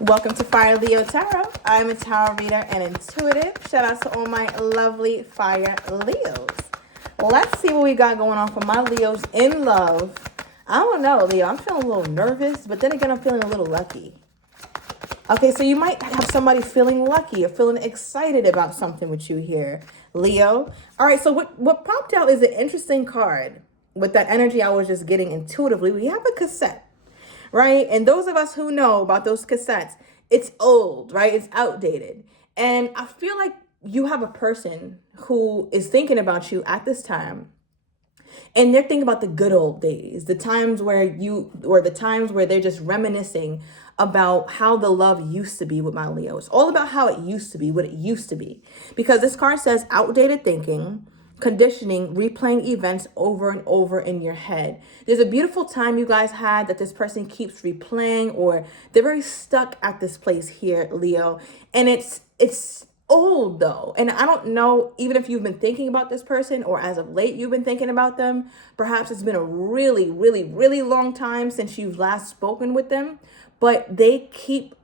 Welcome to Fire Leo Tarot. I'm a tarot reader and intuitive. Shout out to all my lovely fire Leos. Let's see what we got going on for my Leos in love. I don't know, Leo. I'm feeling a little nervous, but then again, I'm feeling a little lucky. Okay, so you might have somebody feeling lucky or feeling excited about something with you here, Leo. All right, so what popped out is an interesting card. With that energy I was just getting intuitively, we have a cassette, right? And those of us who know about those cassettes, it's old, right? It's outdated. And I feel like you have a person who is thinking about you at this time. And they're thinking about the good old days, the times where the times where they're just reminiscing about how the love used to be with my Leo. It's all about how it used to be, what it used to be. Because this card says outdated thinking, conditioning, replaying events over and over in your head. There's a beautiful time you guys had that this person keeps replaying, or they're very stuck at this place here, Leo. And it's old though. And I don't know, even if you've been thinking about this person or as of late you've been thinking about them, perhaps it's been a really, really, really long time since you've last spoken with them, but they keep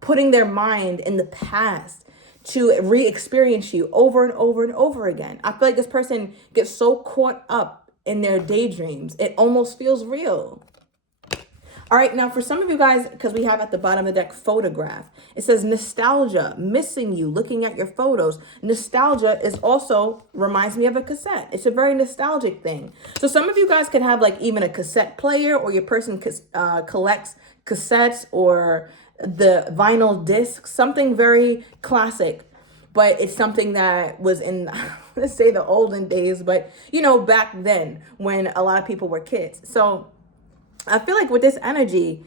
putting their mind in the past to re-experience you over and over and over again. I feel like this person gets so caught up in their daydreams, it almost feels real. All right, now for some of you guys, because we have at the bottom of the deck photograph, it says nostalgia, missing you, looking at your photos. Nostalgia is also reminds me of a cassette. It's a very nostalgic thing. So some of you guys can have like even a cassette player, or your person collects cassettes or the vinyl disc, something very classic, but it's something that was in, let's say, the olden days, but you know, back then when a lot of people were kids. So I feel like with this energy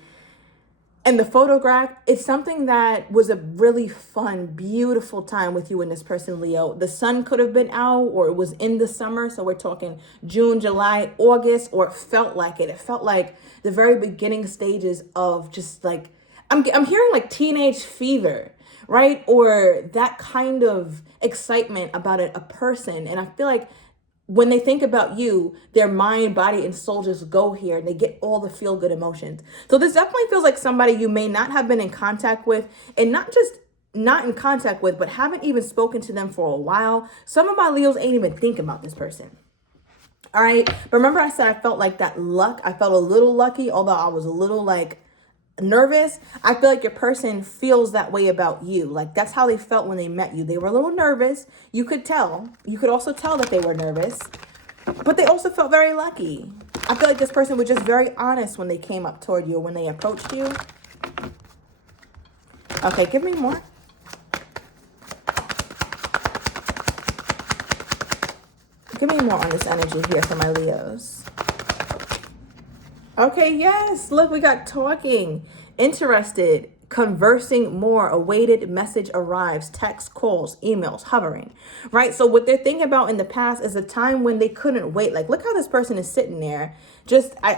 and the photograph, it's something that was a really fun, beautiful time with you and this person, Leo. The sun could have been out, or it was in the summer. So we're talking June, July, August, or it felt like it. It felt like the very beginning stages of just like, I'm hearing like teenage fever, right? Or that kind of excitement about a person. And I feel like when they think about you, their mind, body, and soul just go here and they get all the feel-good emotions. So this definitely feels like somebody you may not have been in contact with, and not just not in contact with, but haven't even spoken to them for a while. Some of my Leos ain't even thinking about this person. All right. But remember I said I felt like that luck. I felt a little lucky, although I was a little like nervous. I feel like your person feels that way about you. Like that's how they felt when they met you. They were a little nervous. You could tell. You could also tell that they were nervous, but they also felt very lucky. I feel like this person was just very honest when they came up toward you, when they approached you. Okay, give me more. Give me more on this energy here for my Leos. Okay, yes. Look, we got talking, interested, conversing more, awaited message arrives, text, calls, emails, hovering, right? So what they're thinking about in the past is a time when they couldn't wait. Like, look how this person is sitting there.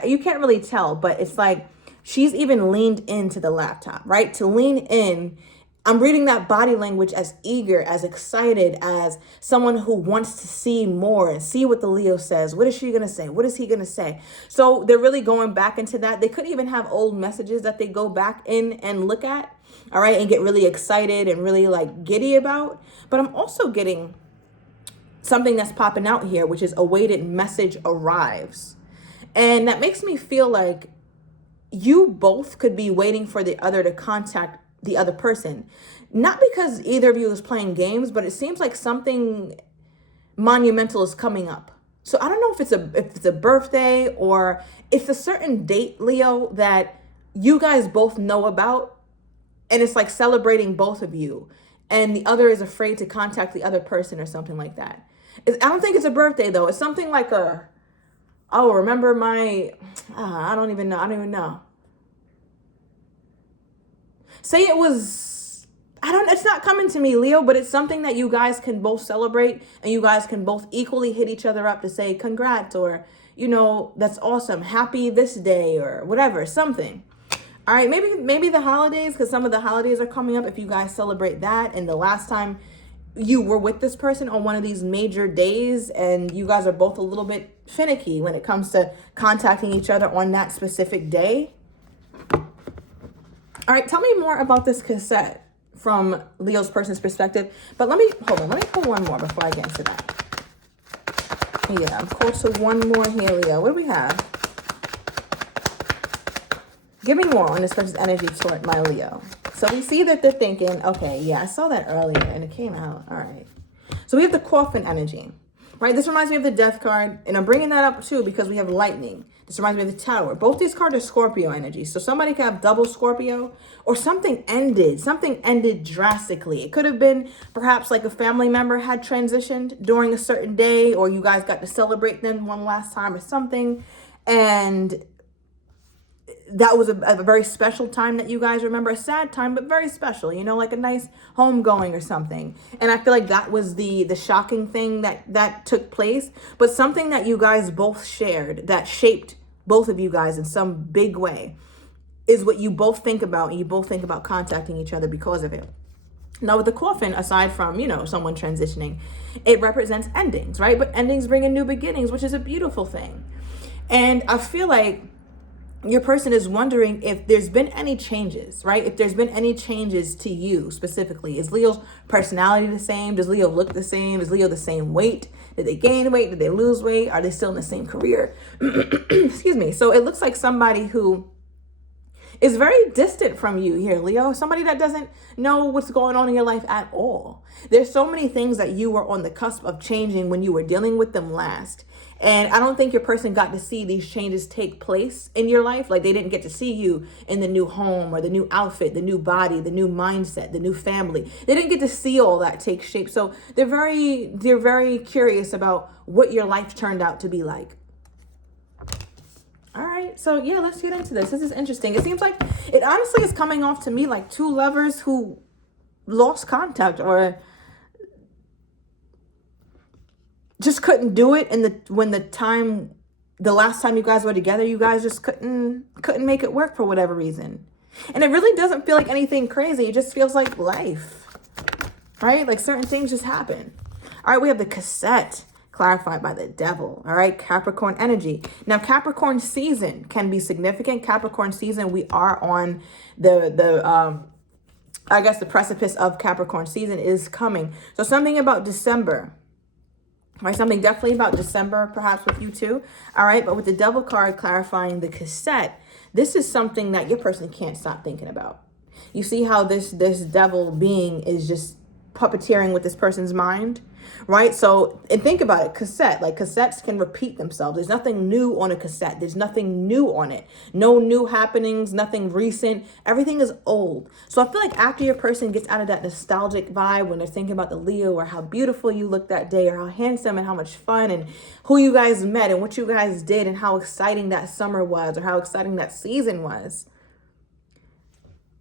You can't really tell, but it's like she's even leaned into the laptop, right? To lean in. I'm reading that body language as eager, as excited, as someone who wants to see more and see what the Leo says. What is she going to say? What is he going to say? So they're really going back into that. They could even have old messages that they go back in and look at, all right, and get really excited and really like giddy about. But I'm also getting something that's popping out here, which is awaited message arrives. And that makes me feel like you both could be waiting for the other to contact the other person. Not because either of you is playing games, but it seems like something monumental is coming up. So I don't know if it's a birthday or it's a certain date, Leo, that you guys both know about, and it's like celebrating both of you, and the other is afraid to contact the other person or something like that. I don't think it's a birthday though. It's something like remember my, I don't even know. Say it was, it's not coming to me, Leo, but it's something that you guys can both celebrate, and you guys can both equally hit each other up to say congrats, or, you know, that's awesome, happy this day, or whatever, something. All right, maybe the holidays, because some of the holidays are coming up if you guys celebrate that, and the last time you were with this person on one of these major days, and you guys are both a little bit finicky when it comes to contacting each other on that specific day. All right, tell me more about this cassette from Leo's person's perspective. But let me pull one more before I get into that. Yeah, I'm close to one more here, Leo. What do we have? Give me more on this person's energy toward my Leo. So we see that they're thinking, okay, yeah, I saw that earlier and it came out. All right. So we have the coffin energy, right? This reminds me of the death card. And I'm bringing that up too because we have lightning. This reminds me of the tower. Both these cards are Scorpio energy. So somebody could have double Scorpio or something ended drastically. It could have been perhaps like a family member had transitioned during a certain day, or you guys got to celebrate them one last time or something. And that was a very special time that you guys remember, a sad time, but very special, you know, like a nice homegoing or something. And I feel like that was the shocking thing that took place, but something that you guys both shared that shaped both of you guys in some big way is what you both think about, and you both think about contacting each other because of it. Now with the coffin, aside from, you know, someone transitioning, it represents endings, right? But endings bring in new beginnings, which is a beautiful thing. And I feel like your person is wondering if there's been any changes, right? If there's been any changes to you specifically. Is Leo's personality the same? Does Leo look the same? Is Leo the same weight? Did they gain weight? Did they lose weight? Are they still in the same career? Excuse me. So it looks like somebody who is very distant from you here, Leo. Somebody that doesn't know what's going on in your life at all. There's so many things that you were on the cusp of changing when you were dealing with them last. And I don't think your person got to see these changes take place in your life. Like they didn't get to see you in the new home or the new outfit, the new body, the new mindset, the new family. They didn't get to see all that take shape. So they're very curious about what your life turned out to be like. All right. So yeah, let's get into this. This is interesting. It seems like it honestly is coming off to me like two lovers who lost contact or just couldn't do it when the last time you guys were together, you guys just couldn't make it work for whatever reason. And it really doesn't feel like anything crazy. It just feels like life, right? Like certain things just happen. All right, we have the cassette clarified by the devil. All right, Capricorn energy. Now, Capricorn season can be significant. Capricorn season, we are on the precipice of Capricorn season is coming. So something about December. Right, something definitely about December, perhaps with you too. All right, but with the devil card clarifying the cassette, this is something that your person can't stop thinking about. You see how this devil being is just puppeteering with this person's mind, right? So, and think about it, cassette, like cassettes can repeat themselves. There's nothing new on a cassette. There's nothing new on it. No new happenings, nothing recent. Everything is old. So I feel like after your person gets out of that nostalgic vibe when they're thinking about the Leo or how beautiful you looked that day or how handsome and how much fun and who you guys met and what you guys did and how exciting that summer was or how exciting that season was,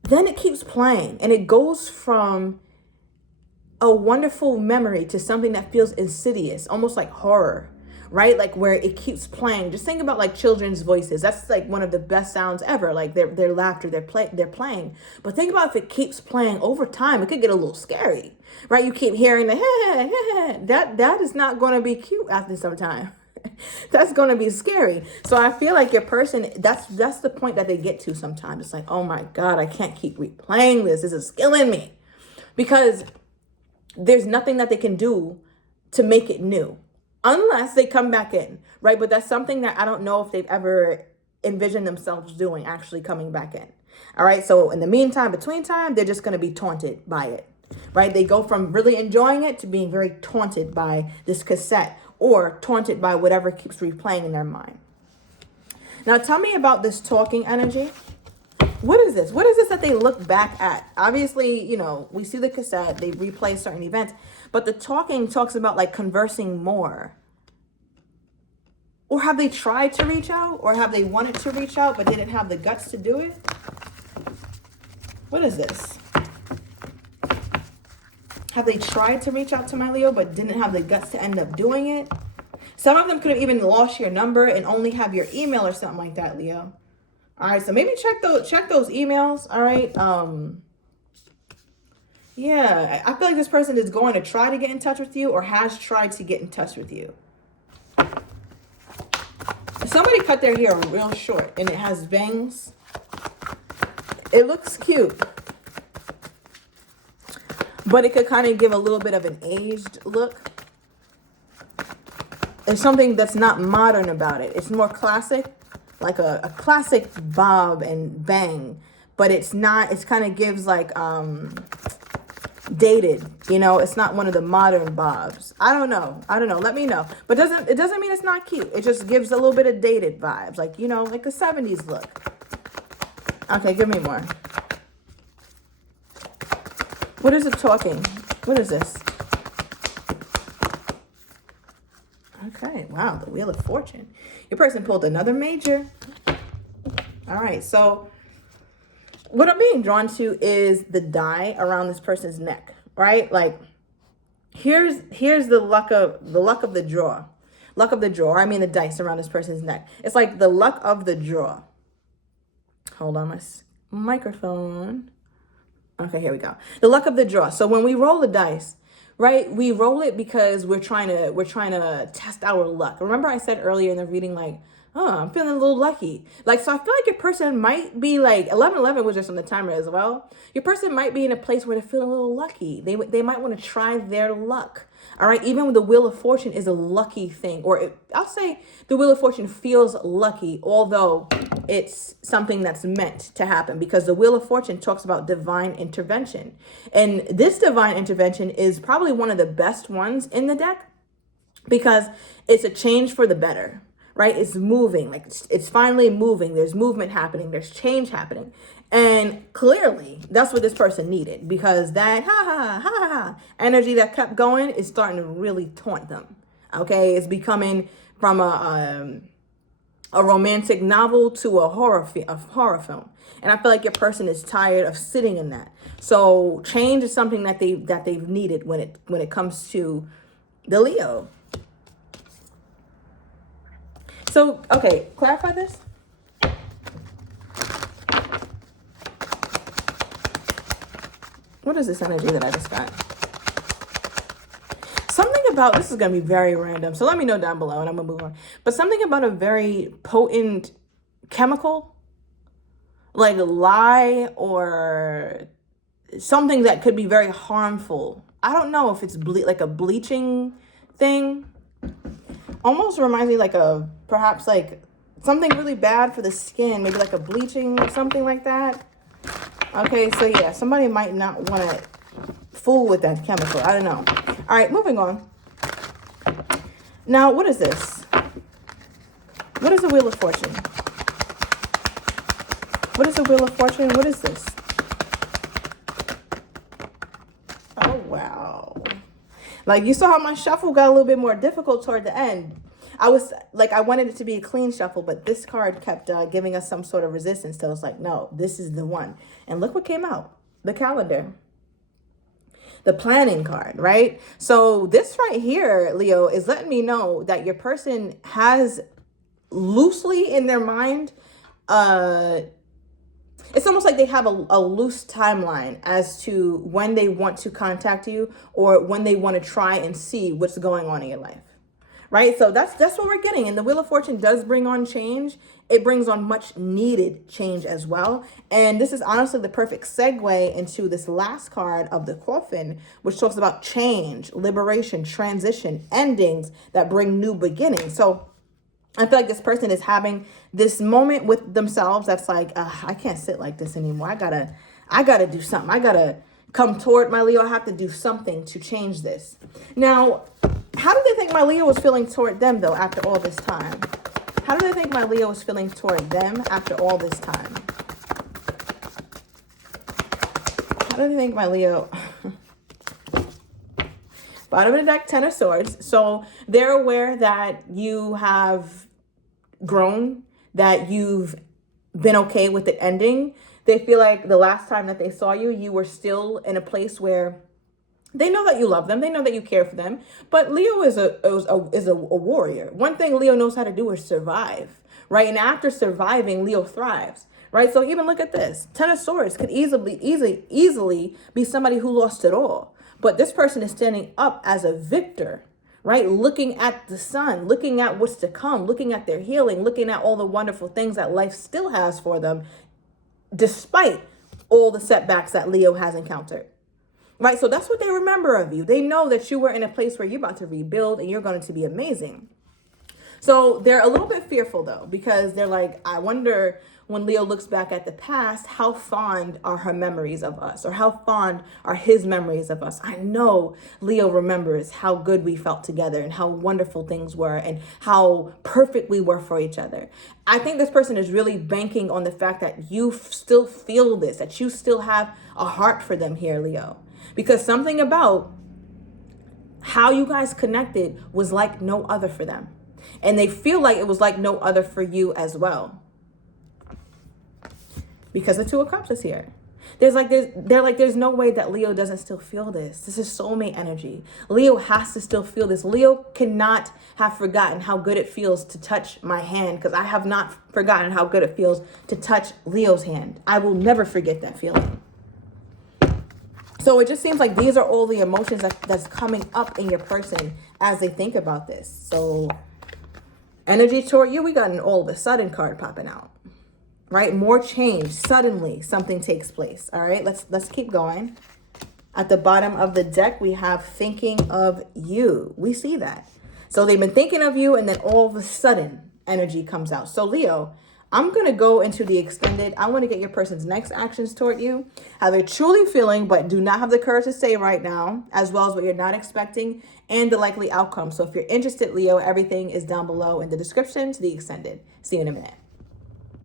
then it keeps playing and it goes from a wonderful memory to something that feels insidious, almost like horror, right? Like where it keeps playing. Just think about like children's voices. That's like one of the best sounds ever. Like their laughter, they're playing. But think about if it keeps playing over time, it could get a little scary, right? You keep hearing that is not going to be cute after some time. That's going to be scary. So I feel like your person, that's the point that they get to sometimes. It's like, oh my God, I can't keep replaying this. This is killing me. Because there's nothing that they can do to make it new unless they come back in, right? But that's something that I don't know if they've ever envisioned themselves doing, actually coming back in. All right. So in the meantime, between time, they're just going to be taunted by it, right? They go from really enjoying it to being very taunted by this cassette or taunted by whatever keeps replaying in their mind. Now, tell me about this talking energy. What is this? What is this that they look back at? Obviously, you know, we see the cassette, they replay certain events, but the talking talks about like conversing more. Or have they tried to reach out? Or have they wanted to reach out but didn't have the guts to do it? What is this? Have they tried to reach out to my Leo but didn't have the guts to end up doing it? Some of them could have even lost your number and only have your email or something like that, Leo. All right, so maybe check those emails. All right. Yeah, I feel like this person is going to try to get in touch with you or has tried to get in touch with you. Somebody cut their hair real short and it has bangs. It looks cute, but it could kind of give a little bit of an aged look. There's something that's not modern about it. It's more classic, like a classic bob and bang, but it's not, it's kind of gives like dated, you know. It's not one of the modern bobs. I don't know. Let me know. But it doesn't mean it's not cute. It just gives a little bit of dated vibes, like, you know, like the 70s look. Okay, give me more. What is it talking? What is this? Okay, wow, the Wheel of Fortune. Your person pulled another major. All right, so what I'm being drawn to is the die around this person's neck, right? Like, here's the luck of the draw. Luck of the draw. I mean the dice around this person's neck. It's like the luck of the draw. Hold on, my microphone. Okay, here we go. The luck of the draw. So when we roll the dice, right, we roll it because we're trying to test our luck. Remember I said earlier in the reading, like, oh, I'm feeling a little lucky. Like, so I feel like your person might be like, 1111 was just on the timer as well. Your person might be in a place where they're feeling a little lucky. They might want to try their luck. All right. Even with the Wheel of Fortune is a lucky thing, or I'll say the Wheel of Fortune feels lucky, although it's something that's meant to happen, because the Wheel of Fortune talks about divine intervention. And this divine intervention is probably one of the best ones in the deck because it's a change for the better, right? It's moving, like it's finally moving. There's movement happening. There's change happening. And clearly that's what this person needed, because that energy that kept going is starting to really taunt them. Okay. It's becoming from a romantic novel to a horror film. And I feel like your person is tired of sitting in that. So change is something that they've needed when it comes to the Leo. So, okay, clarify this. What is this energy that I just got? Something about, this is going to be very random, so let me know down below and I'm going to move on. But something about a very potent chemical, like lye or something that could be very harmful. I don't know if it's like a bleaching thing. Almost reminds me like perhaps like something really bad for the skin, maybe like a bleaching or something like that. Okay, so yeah, somebody might not want to fool with that chemical. I don't know. All right, moving on. Now, what is this? What is the Wheel of Fortune? What is the Wheel of Fortune? What is this? Oh, wow. Like, you saw how my shuffle got a little bit more difficult toward the end. I wanted it to be a clean shuffle, but this card kept giving us some sort of resistance. So it's like, no, this is the one. And look what came out. The calendar. The planning card, right? So this right here, Leo, is letting me know that your person has loosely in their mind, it's almost like they have a loose timeline as to when they want to contact you or when they want to try and see what's going on in your life. Right? So that's what we're getting. And the Wheel of Fortune does bring on change. It brings on much needed change as well. And this is honestly the perfect segue into this last card of the coffin, which talks about change, liberation, transition, endings that bring new beginnings. So I feel like this person is having this moment with themselves that's like, I can't sit like this anymore. I gotta do something. I gotta come toward my Leo. I have to do something to change this. Now, how do they think my Leo was feeling toward them, though, after all this time? How do they think my Leo was feeling toward them after all this time? How do they think my Leo... Bottom of the deck, Ten of Swords. So they're aware that you have grown, that you've been okay with it ending. They feel like the last time that they saw you, you were still in a place where they know that you love them. They know that you care for them. But Leo is a warrior. One thing Leo knows how to do is survive, right? And after surviving, Leo thrives, right? So even look at this. Ten of Swords could easily be somebody who lost it all. But this person is standing up as a victor, right? Looking at the sun, looking at what's to come, looking at their healing, looking at all the wonderful things that life still has for them, despite all the setbacks that Leo has encountered. Right? So that's what they remember of you. They know that you were in a place where you're about to rebuild and you're going to be amazing. So they're a little bit fearful though, because they're like, I wonder when Leo looks back at the past, how fond are her memories of us, or how fond are his memories of us? I know Leo remembers how good we felt together and how wonderful things were and how perfect we were for each other. I think this person is really banking on the fact that you still feel this, that you still have a heart for them here, Leo, because something about how you guys connected was like no other for them. And they feel like it was like no other for you as well. Because the Two of Cups is here. There's no way that Leo doesn't still feel this. This is soulmate energy. Leo has to still feel this. Leo cannot have forgotten how good it feels to touch my hand, because I have not forgotten how good it feels to touch Leo's hand. I will never forget that feeling. So it just seems like these are all the emotions that's coming up in your person as they think about this. So energy toward you, we got an all of a sudden card popping out, right? More change. Suddenly something takes place. All right, let's keep going. At the bottom of the deck, we have thinking of you. We see that. So they've been thinking of you, and then all of a sudden energy comes out. So Leo, I'm going to go into the extended. I want to get your person's next actions toward you, how they're truly feeling, but do not have the courage to say right now, as well as what you're not expecting and the likely outcome. So if you're interested, Leo, everything is down below in the description to the extended. See you in a minute.